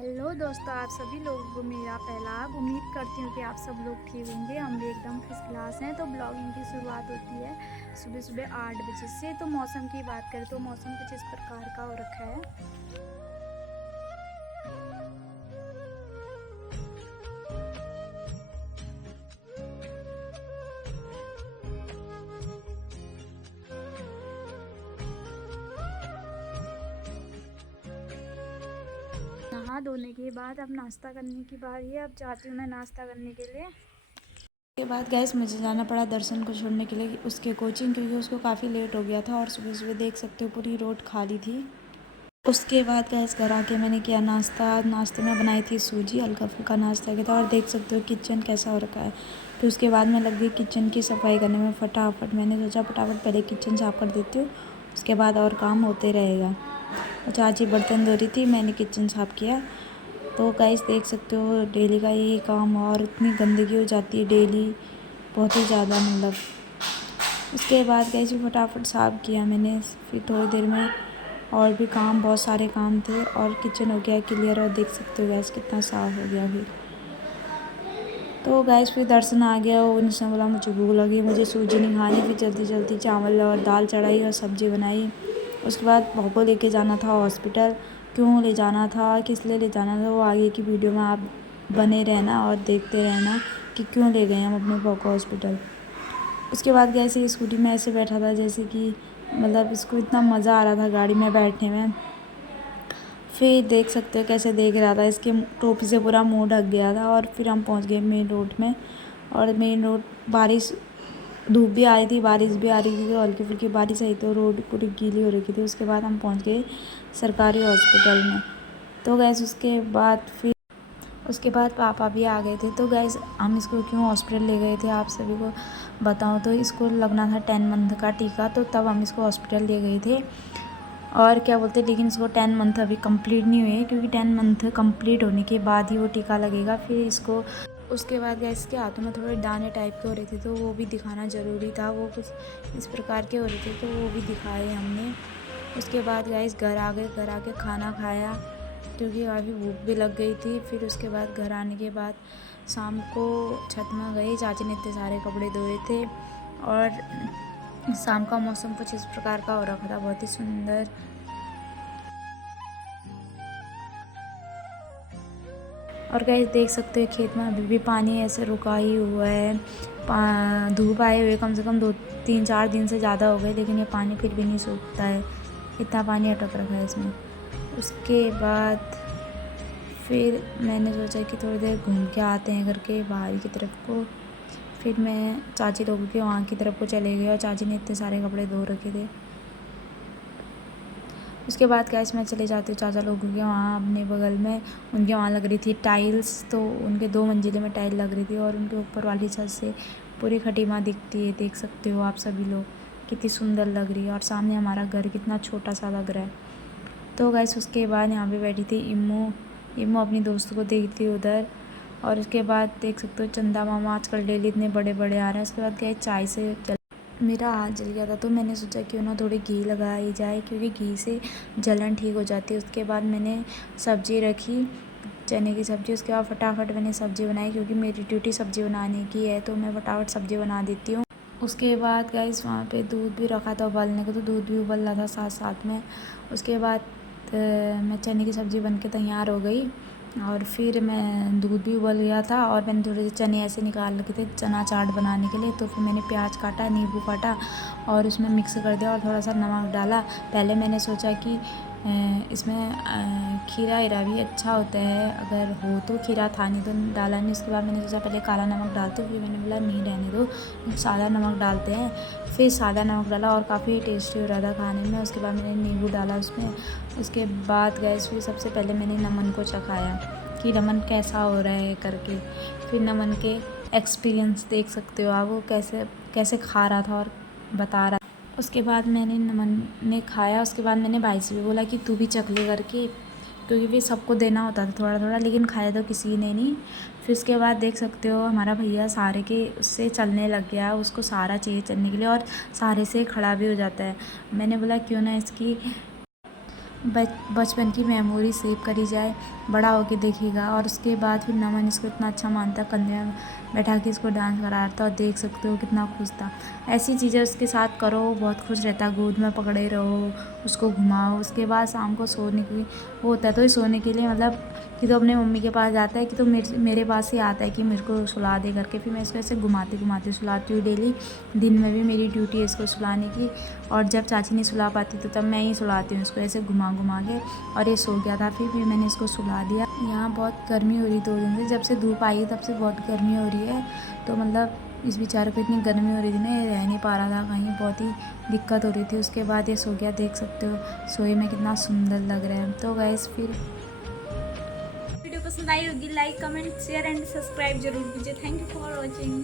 Hello दोस्तों, आप सभी लोगों को मेरा पहला उम्मीद करती हूँ कि आप सब लोग ठीक होंगे। हम भी एकदम फर्स्ट क्लास हैं। तो ब्लॉगिंग की शुरुआत होती है सुबह सुबह 8 बजे से। तो मौसम की बात करें तो मौसम कुछ इस प्रकार का हो रखा है। नहा धोने के बाद अब नाश्ता करने की बारी है। अब जाती हूँ मैं नाश्ता करने के लिए। के बाद गैस मुझे जाना पड़ा दर्शन को छोड़ने के लिए उसके कोचिंग, क्योंकि उसको काफ़ी लेट हो गया था और सुबह सुबह देख सकते हो पूरी रोड खाली थी। उसके बाद गैस घर आके मैंने किया नाश्ता। नाश्ते में बनाई थी सूजी, हल्का फुल्का नाश्ता किया था। और देख सकते हो किचन कैसा हो रखा है। फिर उसके बाद मैं लग गई किचन की सफाई करने में फटाफट। मैंने सोचा फटाफट पहले किचन साफ़ कर देती हूँ, उसके बाद और काम होते रहेगा। और चाची बर्तन धो रही थी, मैंने किचन साफ़ किया। तो गाइस देख सकते हो डेली का यही काम, और इतनी गंदगी हो जाती है डेली, बहुत ही ज़्यादा मतलब। उसके बाद गाइस फटाफट साफ़ किया मैंने। फिर थोड़ी देर में और भी काम, बहुत सारे काम थे, और किचन हो गया क्लियर। और देख सकते हो गैस कितना साफ़ हो गया फिर। तो गैस फिर दर्शन आ गया। उनसे बोला मुझे भूख लगी, मुझे सूजी नहीं खानी। फिर जल्दी जल्दी चावल और दाल चढ़ाई और सब्ज़ी बनाई। उसके बाद बहू को लेके जाना था हॉस्पिटल। क्यों ले जाना था, किस लिए ले जाना था, वो आगे की वीडियो में आप बने रहना और देखते रहना कि क्यों ले गए हम अपने बहू को हॉस्पिटल। उसके बाद कैसे स्कूटी में ऐसे बैठा था जैसे कि मतलब इसको इतना मज़ा आ रहा था गाड़ी में बैठने में। फिर देख सकते हो कैसे देख रहा था, इसके टोपी से पूरा मुंह ढक गया था। और फिर हम पहुंच गए मेन रोड में। और मेन रोड बारिश, धूप भी आ रही थी, बारिश भी आ रही थी, तो हल्की फुल्की बारिश आई तो रोड पूरी गीली हो रखी थी। उसके बाद हम पहुंच गए सरकारी हॉस्पिटल में। तो गैस उसके बाद पापा भी आ गए थे। तो गैस हम इसको क्यों हॉस्पिटल ले गए थे आप सभी को बताऊं तो इसको लगना था 10 मंथ का टीका, तो तब हम इसको हॉस्पिटल ले गए थे। और क्या बोलते हैं, लेकिन इसको 10 मंथ अभी कंप्लीट नहीं हुए, क्योंकि 10 मंथ कंप्लीट होने के बाद ही वो टीका लगेगा फिर इसको। उसके बाद गैस इसके हाथों में थोड़े दाने टाइप के हो रहे थे, तो वो भी दिखाना ज़रूरी था। वो कुछ इस प्रकार के हो रहे थे, तो वो भी दिखाए हमने। उसके बाद गैस घर आ गए, घर आके खाना खाया क्योंकि काफ़ी भूख भी लग गई थी। फिर उसके बाद घर आने के बाद शाम को छत में गई, चाची ने इतने सारे कपड़े धोए थे। और शाम का मौसम कुछ इस प्रकार का हो रखा था, बहुत ही सुंदर। और गाइस देख सकते हो खेत में अभी भी पानी ऐसे रुका ही हुआ है। धूप आए हुए कम से कम 2 3 4 दिन से ज़्यादा हो गए, लेकिन ये पानी फिर भी नहीं सूखता है, इतना पानी अटक रखा है इसमें। उसके बाद फिर मैंने सोचा कि थोड़ी देर घूम के आते हैं घर के बाहर की तरफ को। फिर मैं चाची लोगों के वहाँ की तरफ को चले गए, और चाची ने इतने सारे कपड़े धो रखे थे। उसके बाद गैस मैं चले जाती हूँ चाचा लोगों के वहाँ अपने बगल में। उनके वहाँ लग रही थी टाइल्स, तो उनके 2 मंजिले में टाइल लग रही थी, और उनके ऊपर वाली छत से पूरी खटीमा दिखती है। देख सकते हो आप सभी लोग कितनी सुंदर लग रही है। और सामने हमारा घर कितना छोटा सा लग रहा है। तो गैस उसके बाद यहाँ पे बैठी थी इम्मू। इम्मू अपनी दोस्त को देखती थी उधर। और उसके बाद देख सकते हो चंदा मामा आजकल डेली इतने बड़े बड़े आ रहे हैं। उसके बाद गए चाय से मेरा हाथ जल गया था, तो मैंने सोचा क्यों ना थोड़ी घी लगाई जाए, क्योंकि घी से जलन ठीक हो जाती है। उसके बाद मैंने सब्ज़ी रखी, चने की सब्ज़ी। उसके बाद फटाफट मैंने सब्ज़ी बनाई, क्योंकि मेरी ड्यूटी सब्ज़ी बनाने की है, तो मैं फटाफट सब्ज़ी बना देती हूँ। उसके बाद गाइस वहाँ पे दूध भी रखा था उबलने को, तो दूध भी उबल रहा था साथ साथ में। उसके बाद मैं चने की सब्ज़ी बन के तैयार हो गई, और फिर मैं दूध भी उबल गया था, और मैंने थोड़े से चने ऐसे निकाल रखे थे चना चाट बनाने के लिए। तो फिर मैंने प्याज काटा, नींबू काटा, और उसमें मिक्स कर दिया, और थोड़ा सा नमक डाला। पहले मैंने सोचा कि इसमें खीरा हीरा भी अच्छा होता है, अगर हो तो। खीरा था नहीं तो डाला नहीं। उसके बाद मैंने सोचा पहले काला नमक डालते, फिर मैंने बोला नहीं रहने दो, सादा नमक डालते हैं। फिर सादा नमक डाला, और काफ़ी टेस्टी हो रहा था खाने में। उसके बाद मैंने नींबू डाला उसमें। उसके बाद गैस फिर सबसे पहले मैंने नमन को चखाया कि नमन कैसा हो रहा है करके। फिर नमन के एक्सपीरियंस देख सकते हो आप, वो कैसे कैसे खा रहा था और बता रहा। उसके बाद मैंने नमन ने खाया। उसके बाद मैंने भाई से भी बोला कि तू भी चख ले करके, क्योंकि फिर सबको देना होता था थोड़ा थोड़ा, लेकिन खाया तो किसी ने नहीं। फिर उसके बाद देख सकते हो हमारा भैया सहारे के उससे चलने लग गया, उसको सहारा चाहिए चलने के लिए, और सहारे से खड़ा भी हो जाता है। मैंने बोला क्यों ना इसकी बचपन की मेमोरी सेव करी जाए, बड़ा होके देखेगा। और उसके बाद फिर नमन इसको इतना अच्छा मानता, कंधे में बैठा के इसको डांस करा रहा था और देख सकते हो कितना खुश था। ऐसी चीज़ें उसके साथ करो, बहुत खुश रहता, गोद में पकड़े रहो, उसको घुमाओ। उसके बाद शाम को सोने की वो होता है, तो ये सोने के लिए मतलब कि तो अपने मम्मी के पास जाता है कि तो मेरे पास ही आता है कि मेरे को सुला दे करके। फिर मैं इसको ऐसे घुमाते घुमाते सुलाती हूँ डेली। दिन में भी मेरी ड्यूटी है इसको सुलाने की, और जब चाची नहीं सुला पाती तो तब मैं ही सुलाती हूँ इसको ऐसे घुमा घुमा के। और ये सो गया था, फिर मैंने इसको सुला दिया। यहाँ बहुत गर्मी हो रही 2 दिन से, जब से धूप आई तब से बहुत गर्मी हो रही है। तो मतलब इस बेचारे को इतनी गर्मी हो रही थी ना, ये रह नहीं पा रहा था कहीं, बहुत ही दिक्कत हो रही थी। उसके बाद ये सो गया, देख सकते हो सोए में कितना सुंदर लग रहा है। तो गाइस फिर वीडियो पसंद आई होगी, like comment share and subscribe जरूर कीजिए। Thank you for watching.